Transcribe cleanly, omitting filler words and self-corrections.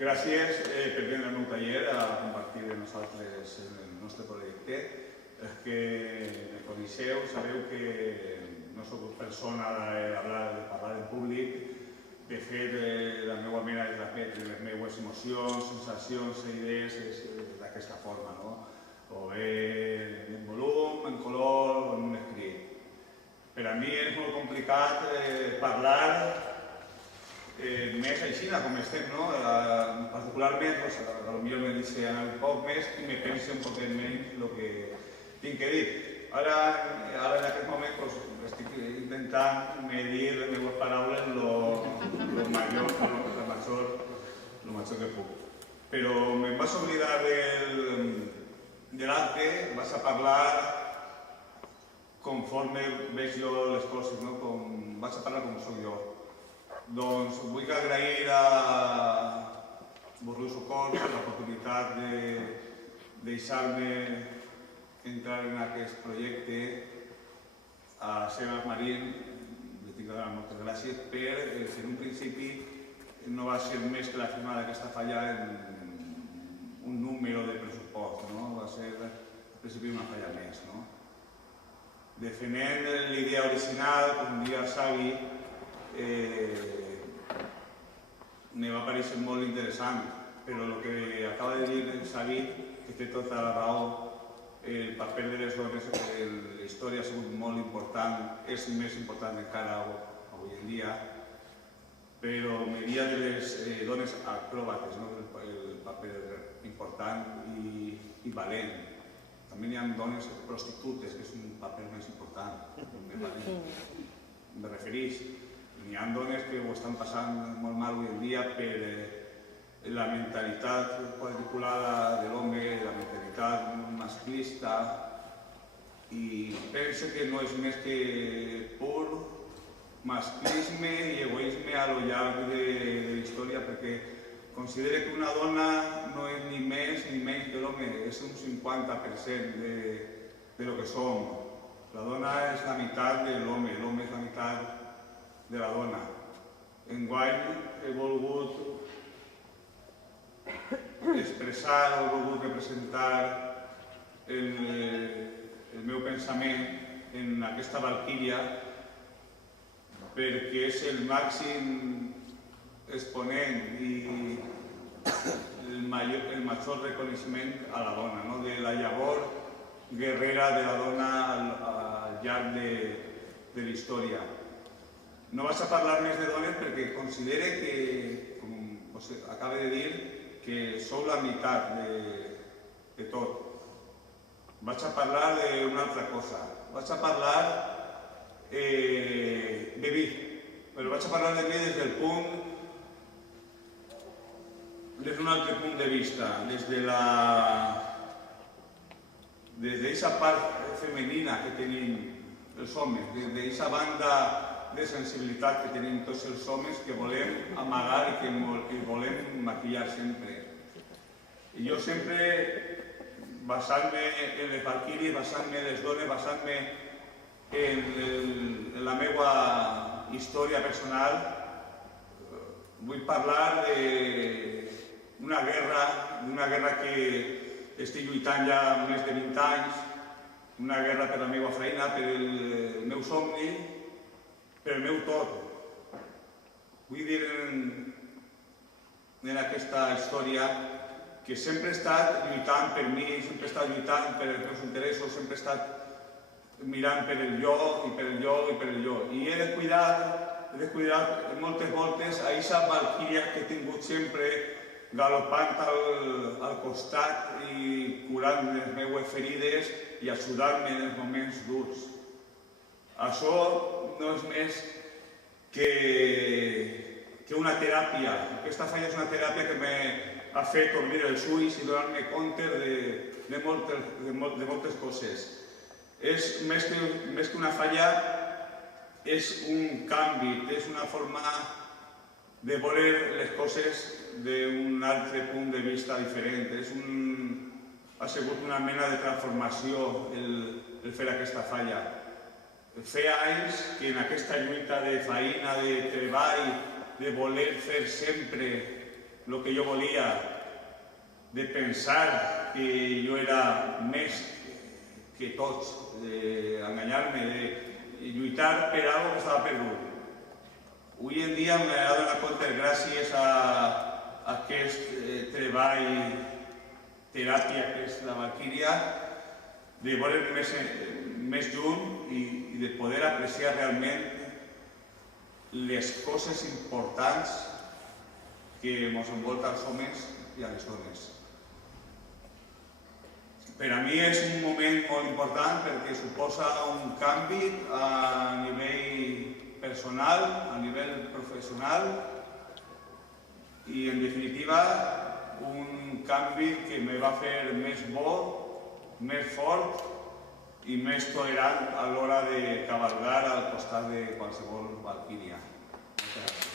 Gràcies per vindre al meu taller a compartir amb nosaltres el nostre projecte. Els que me coneixeu sabeu que no soc persona de parlar en públic. De fet, la meva mena de les meves emocions, sensacions i idees és d'aquesta forma, no? O bé en volum, en color o en un escrit. Per a mi és molt complicat parlar més així com estem, no? Particularment, potser me deixa un poc més i me pensa un poc menys el que tinc que dir. Ara en aquest moment, estic intentant medir les meves paraules el major que puc. Però me'n vas oblidar de l'arte, vas a parlar conforme veig jo les coses, no? Vaig a parlar com soc jo. Doncs vull agrair a vos-los socors l'oportunitat de deixar-me entrar en aquest projecte. A Sebas Marín li tinc que donar moltes gràcies per, en un principi, no va ser més que la firma d'aquesta falla en un número de pressupost, no? Va ser, al principi, una falla més, no? Defenent l'idea original, com diria Xavi, me va parèixer molt interessant, però el que acaba de dir en Xavi, que té tota la raó, el paper de les dones en la història ha sigut molt important, és més important encara avui en dia, però me dia de les dones acròbates, el paper important i valent. També hi ha dones prostitutes, que és un paper més important, me refereix. Hi ha dones que ho estan passant molt mal avui en dia per la mentalitat quadriculada de l'home, la mentalitat masclista, i penso que no és més que pur masclisme i egoisme a lo llarg de la història, perquè considera que una dona no és ni més ni menys que l'home, és un 50% de lo que som. La dona és la meitat de l'home, l'home és la meitat de la dona. Enguany he volgut expressar o he volgut representar el meu pensament en aquesta valquíria perquè és el màxim exponent i el major reconeixement a la dona, de la llavor guerrera de la dona al llarg de la història. No vaig a parlar més de dones perquè considere que, com acaba de dir, que sou la meitat de tot. Vaig a parlar d'una altra cosa. Vaig a parlar de mi, però vaig a parlar de mi des d'un altre punt de vista, des d'aquesta part femenina que tenim els homes, des d'aquesta banda de sensibilitat que tenim tots els homes que volem amagar i que volem maquillar sempre. I jo sempre, basant-me en les valquíries, basant-me en les dones, basant-me en la meva història personal, vull parlar d'una guerra que estic lluitant ja més de 20 anys, una guerra per la meva feina, per el meu somni, per el meu tot. Vull dir en aquesta història que sempre he estat lluitant per mi, sempre he estat lluitant per els meus interessos, sempre he estat mirant per el jo i per el jo i per el jo. I he descuidat moltes voltes a aquesta valquíria que he tingut sempre galopant al costat i curant les meves ferides i ajudant-me en els moments durs. Això no és més que una teràpia. Aquesta falla és una teràpia que m'ha fet obrir els ulls i donar-me compte de moltes coses. És més que una falla, és un canvi, és una forma de veure les coses d'un altre punt de vista diferent. Ha sigut una mena de transformació el fer aquesta falla. Feia anys que en aquesta lluita de feina, de treball, de voler fer sempre el que jo volia, de pensar que jo era més que tots, d'enganyar-me, de lluitar per alguna cosa que estava perdut. Avui en dia m'he adonat gràcies a aquest treball, teràpia que és la Valquíria, de veure més lluny i de poder apreciar realment les coses importants que ens envolten als homes i a les dones. Per a mi és un moment molt important perquè suposa un canvi a nivell personal, a nivell professional i, en definitiva, un canvi que me va fer més bo, més fort i més tolerant a l'hora de cavalgar al costat de qualsevol valquíria. Moltes gràcies.